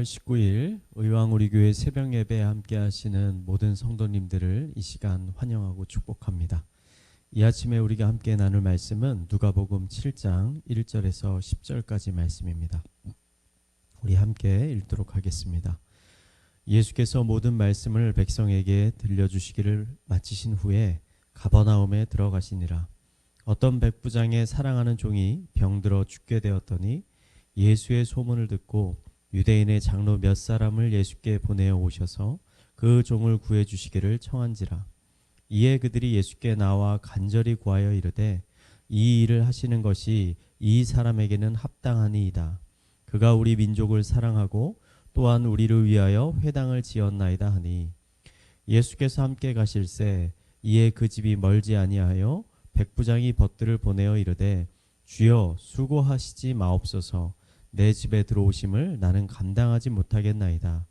12월 19일 의왕우리교회 새벽 예배에 함께 하시는 모든 성도님들을 이 시간 환영하고 축복합니다. 이 아침에 우리가 함께 나눌 말씀은 누가복음 7장 1절에서 10절까지 말씀입니다. 우리 함께 읽도록 하겠습니다. 예수께서 모든 말씀을 백성에게 들려주시기를 마치신 후에 가버나움에 들어가시니라. 어떤 백부장의 사랑하는 종이 병들어 죽게 되었더니 예수의 소문을 듣고 유대인의 장로 몇 사람을 예수께 보내어 오셔서 그 종을 구해 주시기를 청한지라. 이에 그들이 예수께 나와 간절히 구하여 이르되 이 일을 하시는 것이 이 사람에게는 합당하니이다. 그가 우리 민족을 사랑하고 또한 우리를 위하여 회당을 지었나이다 하니, 예수께서 함께 가실새 이에 그 집이 멀지 아니하여 백부장이 벗들을 보내어 이르되 주여 수고하시지 마옵소서. 내 집에 들어오심을 나는 감당하지 못하겠나이다.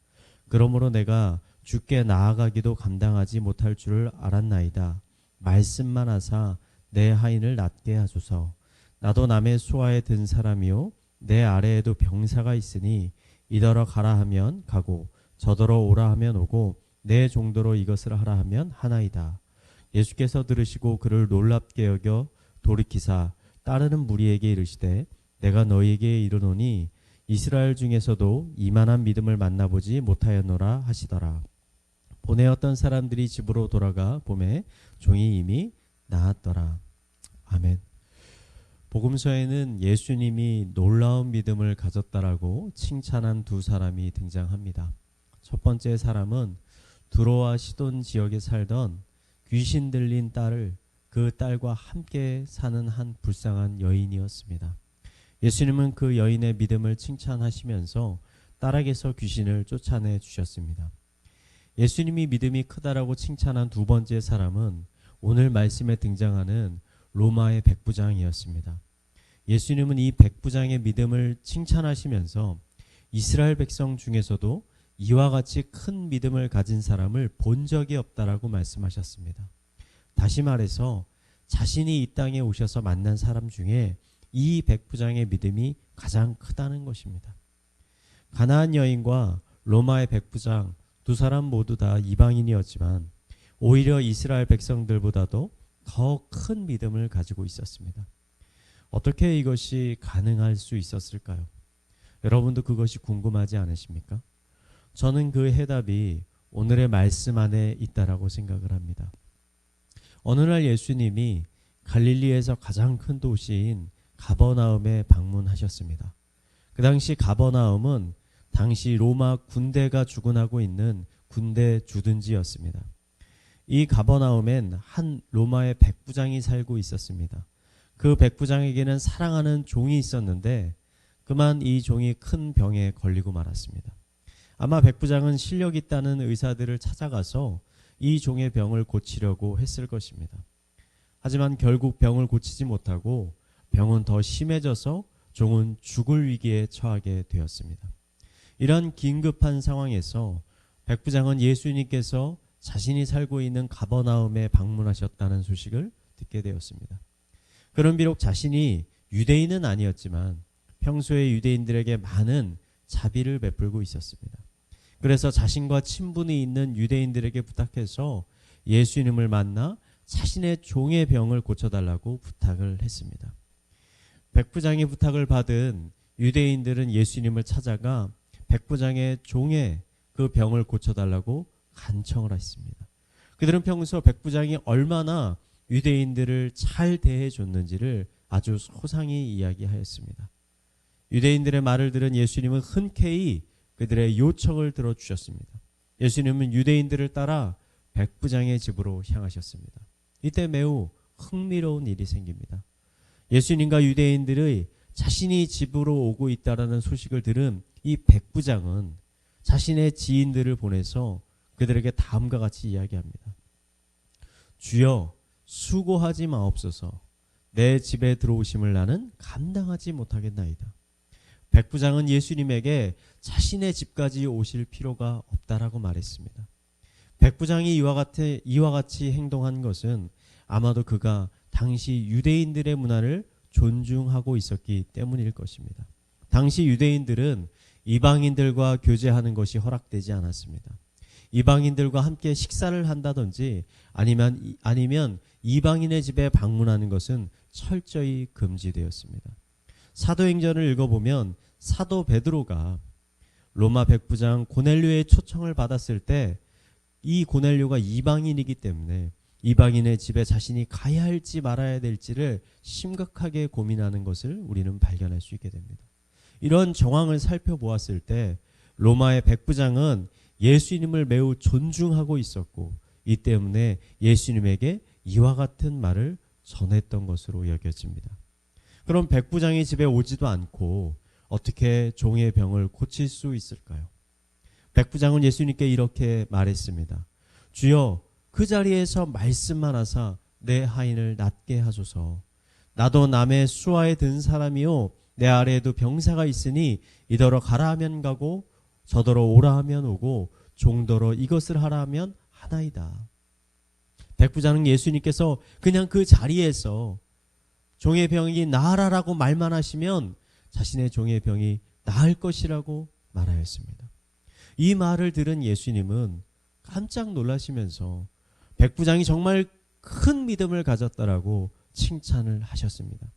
그러므로 내가 주께 나아가기도 감당하지 못할 줄을 알았나이다. 말씀만 하사 내 하인을 낫게 하소서. 나도 남의 수하에 든 사람이요 내 아래에도 병사가 있으니 이더러 가라 하면 가고 저더러 오라 하면 오고 내 정도로 이것을 하라 하면 하나이다. 예수께서 들으시고 그를 놀랍게 여겨 돌이키사 따르는 무리에게 이르시되 내가 너희에게 이르노니 이스라엘 중에서도 이만한 믿음을 만나보지 못하였노라 하시더라. 보내었던 사람들이 집으로 돌아가 보매 종이 이미 나았더라. 아멘. 복음서에는 예수님이 놀라운 믿음을 가졌다라고 칭찬한 두 사람이 등장합니다. 첫 번째 사람은 두로와 시돈 지역에 살던 귀신 들린 딸을 그 딸과 함께 사는 한 불쌍한 여인이었습니다. 예수님은 그 여인의 믿음을 칭찬하시면서 딸에게서 귀신을 쫓아내 주셨습니다. 예수님이 믿음이 크다라고 칭찬한 두 번째 사람은 오늘 말씀에 등장하는 로마의 백부장이었습니다. 예수님은 이 백부장의 믿음을 칭찬하시면서 이스라엘 백성 중에서도 이와 같이 큰 믿음을 가진 사람을 본 적이 없다라고 말씀하셨습니다. 다시 말해서 자신이 이 땅에 오셔서 만난 사람 중에 이 백부장의 믿음이 가장 크다는 것입니다. 가나안 여인과 로마의 백부장 두 사람 모두 다 이방인이었지만 오히려 이스라엘 백성들보다도 더 큰 믿음을 가지고 있었습니다. 어떻게 이것이 가능할 수 있었을까요? 여러분도 그것이 궁금하지 않으십니까? 저는 그 해답이 오늘의 말씀 안에 있다라고 생각을 합니다. 어느 날 예수님이 갈릴리에서 가장 큰 도시인 가버나움에 방문하셨습니다. 그 당시 가버나움은 당시 로마 군대가 주둔하고 있는 군대 주둔지였습니다. 이 가버나움엔 한 로마의 백부장이 살고 있었습니다. 그 백부장에게는 사랑하는 종이 있었는데 그만 이 종이 큰 병에 걸리고 말았습니다. 아마 백부장은 실력 있다는 의사들을 찾아가서 이 종의 병을 고치려고 했을 것입니다. 하지만 결국 병을 고치지 못하고 병은 더 심해져서 종은 죽을 위기에 처하게 되었습니다. 이런 긴급한 상황에서 백부장은 예수님께서 자신이 살고 있는 가버나움에 방문하셨다는 소식을 듣게 되었습니다. 그는 비록 자신이 유대인은 아니었지만 평소에 유대인들에게 많은 자비를 베풀고 있었습니다. 그래서 자신과 친분이 있는 유대인들에게 부탁해서 예수님을 만나 자신의 종의 병을 고쳐달라고 부탁을 했습니다. 백부장의 부탁을 받은 유대인들은 예수님을 찾아가 백부장의 종의 그 병을 고쳐달라고 간청을 했습니다. 그들은 평소 백부장이 얼마나 유대인들을 잘 대해줬는지를 아주 소상히 이야기하였습니다. 유대인들의 말을 들은 예수님은 흔쾌히 그들의 요청을 들어주셨습니다. 예수님은 유대인들을 따라 백부장의 집으로 향하셨습니다. 이때 매우 흥미로운 일이 생깁니다. 예수님과 유대인들의 자신이 집으로 오고 있다라는 소식을 들은 이 백부장은 자신의 지인들을 보내서 그들에게 다음과 같이 이야기합니다. 주여 수고하지 마옵소서. 내 집에 들어오심을 나는 감당하지 못하겠나이다. 백부장은 예수님에게 자신의 집까지 오실 필요가 없다라고 말했습니다. 백부장이 이와 같이 행동한 것은 아마도 그가 당시 유대인들의 문화를 존중하고 있었기 때문일 것입니다. 당시 유대인들은 이방인들과 교제하는 것이 허락되지 않았습니다. 이방인들과 함께 식사를 한다든지 아니면 이방인의 집에 방문하는 것은 철저히 금지되었습니다. 사도행전을 읽어보면 사도 베드로가 로마 백부장 고넬료의 초청을 받았을 때 이 고넬료가 이방인이기 때문에 이방인의 집에 자신이 가야 할지 말아야 될지를 심각하게 고민하는 것을 우리는 발견할 수 있게 됩니다. 이런 정황을 살펴보았을 때 로마의 백부장은 예수님을 매우 존중하고 있었고 이 때문에 예수님에게 이와 같은 말을 전했던 것으로 여겨집니다. 그럼 백부장이 집에 오지도 않고 어떻게 종의 병을 고칠 수 있을까요? 백부장은 예수님께 이렇게 말했습니다. 주여, 그 자리에서 말씀만 하사 내 하인을 낫게 하소서. 나도 남의 수하에 든 사람이요 내 아래에도 병사가 있으니 이더러 가라 하면 가고 저더러 오라 하면 오고 종더러 이것을 하라 하면 하나이다. 백부장은 예수님께서 그냥 그 자리에서 종의 병이 나으라라고 말만 하시면 자신의 종의 병이 나을 것이라고 말하였습니다. 이 말을 들은 예수님은 깜짝 놀라시면서 백부장이 정말 큰 믿음을 가졌다라고 칭찬을 하셨습니다.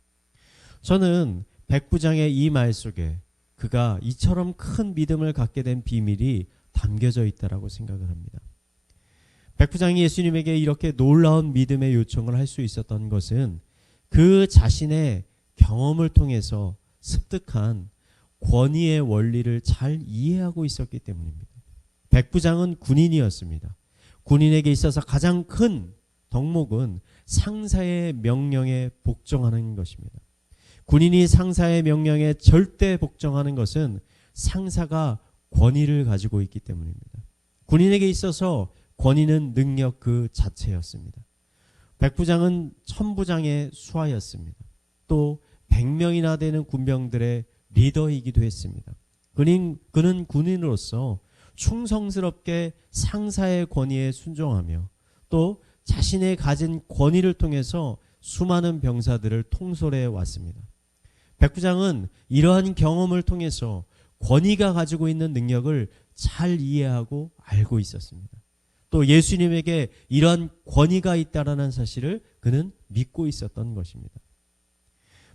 저는 백부장의 이 말 속에 그가 이처럼 큰 믿음을 갖게 된 비밀이 담겨져 있다라고 생각을 합니다. 백부장이 예수님에게 이렇게 놀라운 믿음의 요청을 할 수 있었던 것은 그 자신의 경험을 통해서 습득한 권위의 원리를 잘 이해하고 있었기 때문입니다. 백부장은 군인이었습니다. 군인에게 있어서 가장 큰 덕목은 상사의 명령에 복종하는 것입니다. 군인이 상사의 명령에 절대 복종하는 것은 상사가 권위를 가지고 있기 때문입니다. 군인에게 있어서 권위는 능력 그 자체였습니다. 백부장은 천부장의 수하였습니다. 또 100명이나 되는 군병들의 리더이기도 했습니다. 그는 군인으로서 충성스럽게 상사의 권위에 순종하며 또 자신의 가진 권위를 통해서 수많은 병사들을 통솔해 왔습니다. 백부장은 이러한 경험을 통해서 권위가 가지고 있는 능력을 잘 이해하고 알고 있었습니다. 또 예수님에게 이러한 권위가 있다라는 사실을 그는 믿고 있었던 것입니다.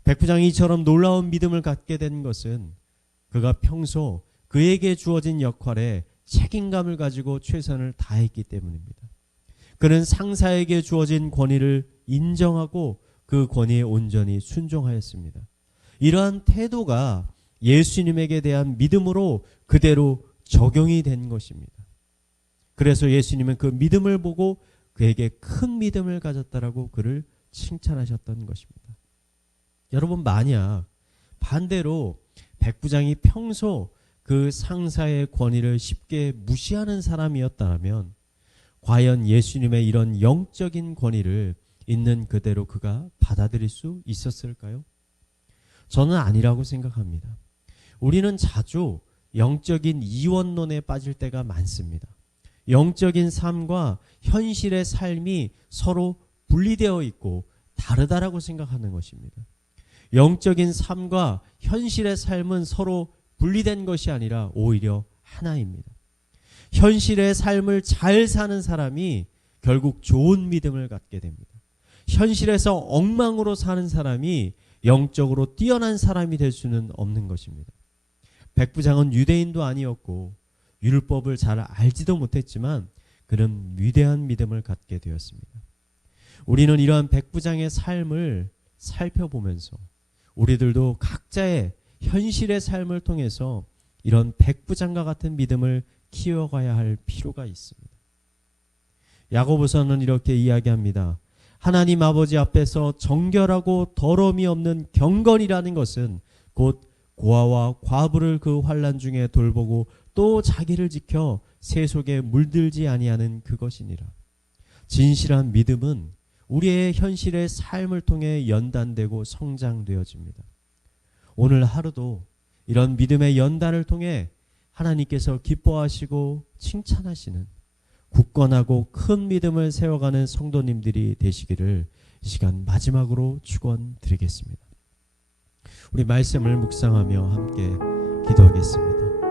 백부장이 이처럼 놀라운 믿음을 갖게 된 것은 그가 평소 그에게 주어진 역할에 책임감을 가지고 최선을 다했기 때문입니다. 그는 상사에게 주어진 권위를 인정하고 그 권위에 온전히 순종하였습니다. 이러한 태도가 예수님에게 대한 믿음으로 그대로 적용이 된 것입니다. 그래서 예수님은 그 믿음을 보고 그에게 큰 믿음을 가졌다라고 그를 칭찬하셨던 것입니다. 여러분, 만약 반대로 백부장이 평소 그 상사의 권위를 쉽게 무시하는 사람이었다면 과연 예수님의 이런 영적인 권위를 있는 그대로 그가 받아들일 수 있었을까요? 저는 아니라고 생각합니다. 우리는 자주 영적인 이원론에 빠질 때가 많습니다. 영적인 삶과 현실의 삶이 서로 분리되어 있고 다르다라고 생각하는 것입니다. 영적인 삶과 현실의 삶은 서로 분리된 것이 아니라 오히려 하나입니다. 현실의 삶을 잘 사는 사람이 결국 좋은 믿음을 갖게 됩니다. 현실에서 엉망으로 사는 사람이 영적으로 뛰어난 사람이 될 수는 없는 것입니다. 백부장은 유대인도 아니었고 율법을 잘 알지도 못했지만 그는 위대한 믿음을 갖게 되었습니다. 우리는 이러한 백부장의 삶을 살펴보면서 우리들도 각자의 현실의 삶을 통해서 이런 백부장과 같은 믿음을 키워가야 할 필요가 있습니다. 야고보서는 이렇게 이야기합니다. 하나님 아버지 앞에서 정결하고 더러움이 없는 경건이라는 것은 곧 고아와 과부를 그 환난 중에 돌보고 또 자기를 지켜 새 속에 물들지 아니하는 그것이니라. 진실한 믿음은 우리의 현실의 삶을 통해 연단되고 성장되어집니다. 오늘 하루도 이런 믿음의 연단을 통해 하나님께서 기뻐하시고 칭찬하시는 굳건하고 큰 믿음을 세워가는 성도님들이 되시기를 이 시간 마지막으로 축원드리겠습니다. 우리 말씀을 묵상하며 함께 기도하겠습니다.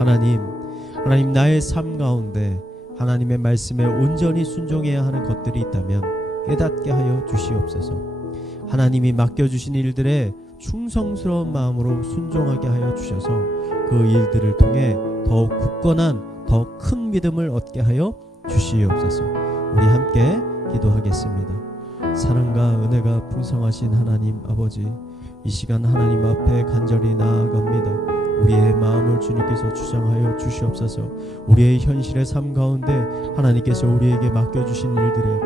하나님 나의 삶 가운데 하나님의 말씀에 온전히 순종해야 하는 것들이 있다면 깨닫게 하여 주시옵소서. 하나님이 맡겨주신 일들에 충성스러운 마음으로 순종하게 하여 주셔서 그 일들을 통해 더욱 굳건한 더 큰 믿음을 얻게 하여 주시옵소서. 우리 함께 기도하겠습니다. 사랑과 은혜가 풍성하신 하나님 아버지, 이 시간 하나님 앞에 간절히 나아갑니다. 우리의 마음을 주님께서 주장하여 주시옵소서. 우리의 현실의 삶 가운데 하나님께서 우리에게 맡겨주신 일들에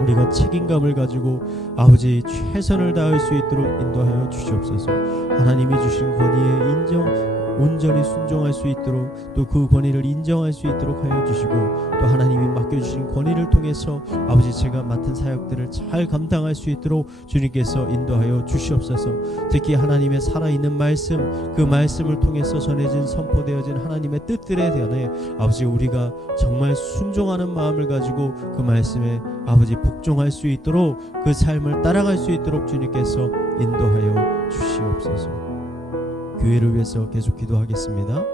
우리가 책임감을 가지고 아버지 최선을 다할 수 있도록 인도하여 주시옵소서. 하나님이 주신 권위에 온전히 순종할 수 있도록 또 그 권위를 인정할 수 있도록 하여 주시고, 또 하나님이 맡겨주신 권위를 통해서 아버지 제가 맡은 사역들을 잘 감당할 수 있도록 주님께서 인도하여 주시옵소서. 특히 하나님의 살아있는 말씀, 그 말씀을 통해서 전해진 선포되어진 하나님의 뜻들에 대해 아버지 우리가 정말 순종하는 마음을 가지고 그 말씀에 아버지 복종할 수 있도록 그 삶을 따라갈 수 있도록 주님께서 인도하여 주시옵소서. 교회를 위해서 계속 기도하겠습니다.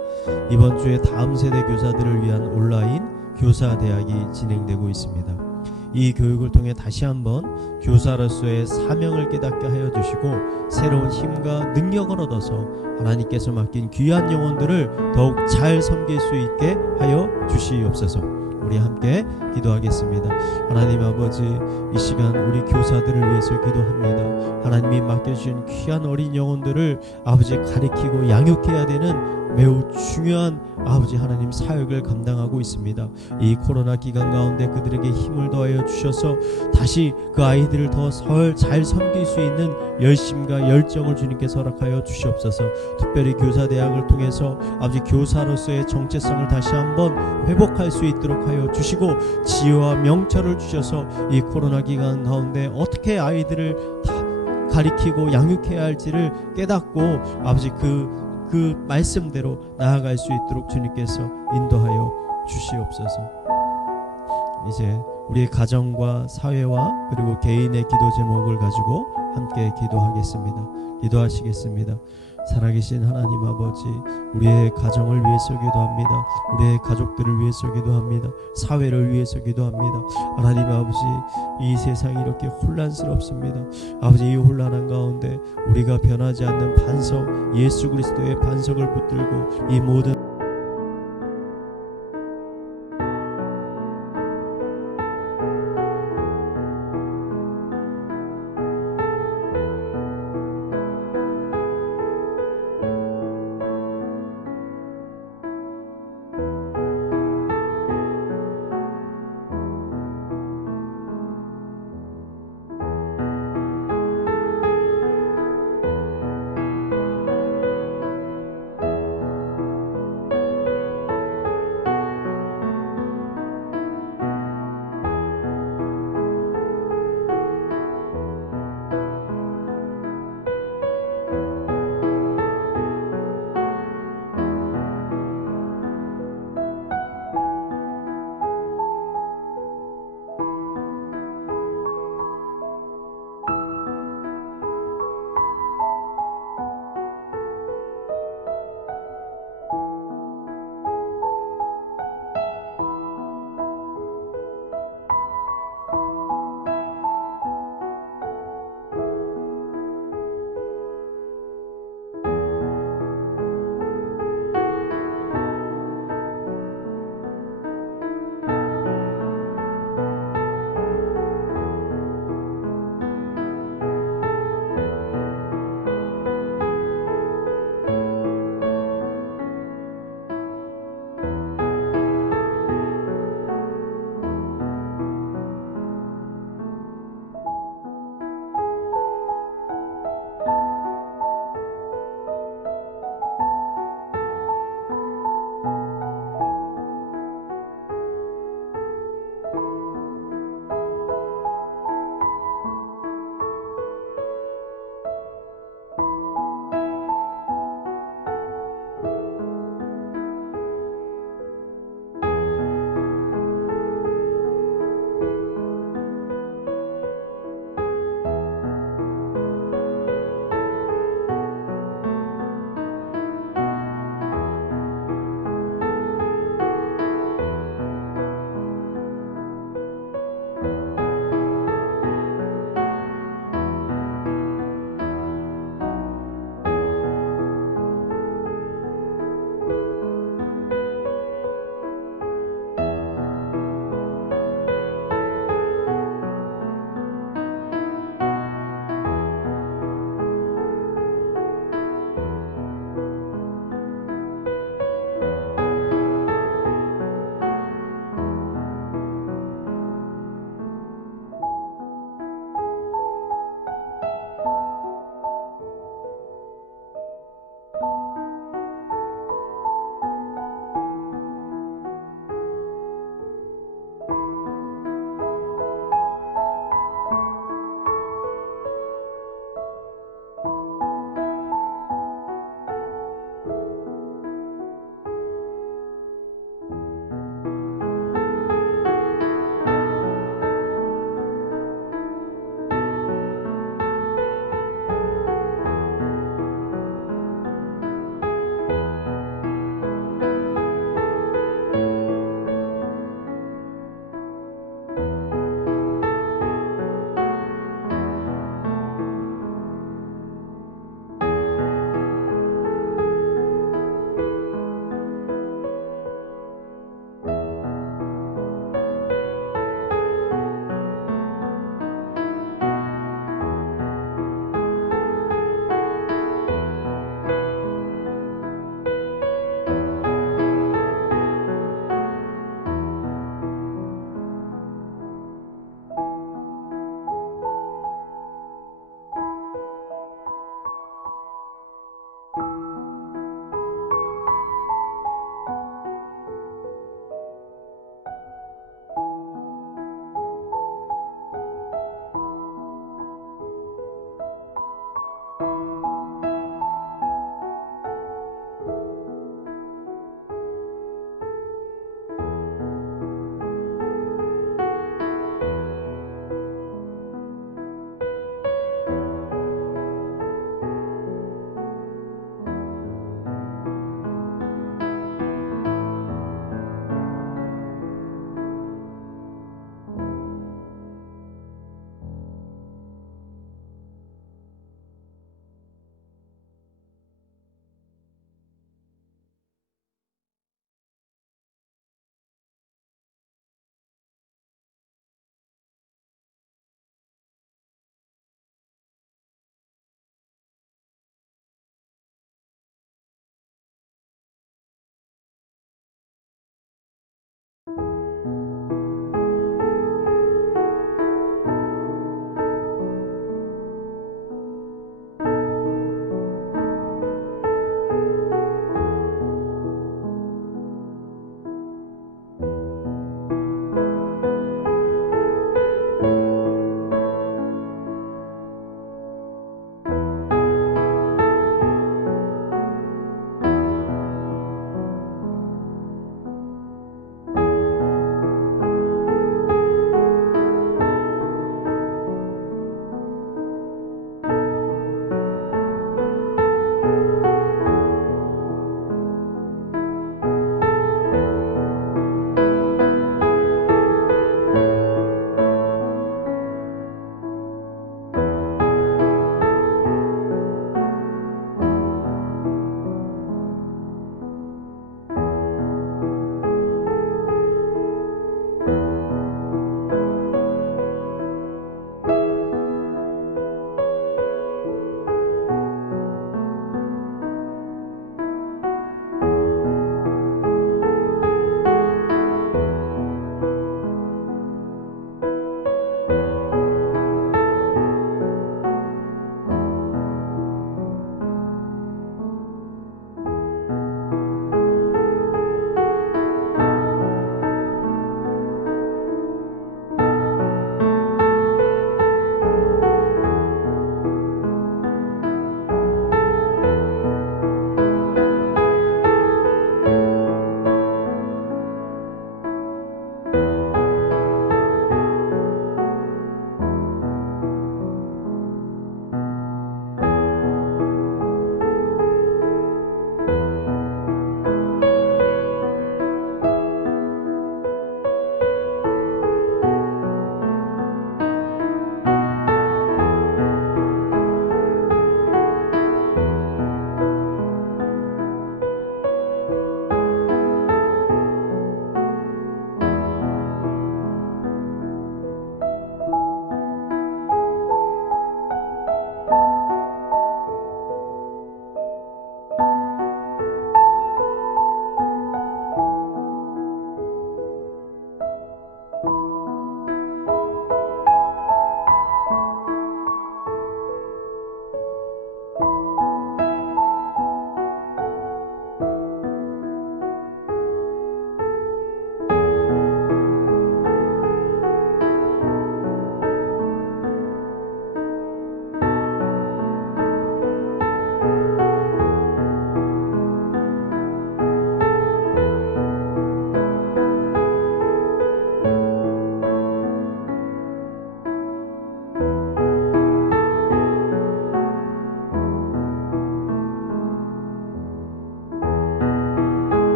이번 주에 다음 세대 교사들을 위한 온라인 교사 대학이 진행되고 있습니다. 이 교육을 통해 다시 한번 교사로서의 사명을 깨닫게 하여 주시고 새로운 힘과 능력을 얻어서 하나님께서 맡긴 귀한 영혼들을 더욱 잘 섬길 수 있게 하여 주시옵소서. 우리 함께 기도하겠습니다. 하나님 아버지, 이 시간 우리 교사들을 위해서 기도합니다. 하나님이 맡겨주신 귀한 어린 영혼들을 아버지 가리키고 양육해야 되는 매우 중요한 아버지 하나님 사역을 감당하고 있습니다. 이 코로나 기간 가운데 그들에게 힘을 더하여 주셔서 다시 그 아이들을 더 잘 섬길 수 있는 열심과 열정을 주님께서 허락하여 주시옵소서. 특별히 교사대학을 통해서 아버지 교사로서의 정체성을 다시 한번 회복할 수 있도록 하여 주시고, 지혜와 명철을 주셔서 이 코로나 기간 가운데 어떻게 아이들을 다 가리키고 양육해야 할지를 깨닫고 아버지 그 말씀대로 나아갈 수 있도록 주님께서 인도하여 주시옵소서. 이제 우리의 가정과 사회와 그리고 개인의 기도 제목을 가지고 함께 기도하겠습니다. 기도하시겠습니다. 살아계신 하나님 아버지, 우리의 가정을 위해서 기도합니다. 우리의 가족들을 위해서 기도합니다. 사회를 위해서 기도합니다. 하나님 아버지, 이 세상이 이렇게 혼란스럽습니다. 아버지, 이 혼란한 가운데 우리가 변하지 않는 반석, 예수 그리스도의 반석을 붙들고 이 모든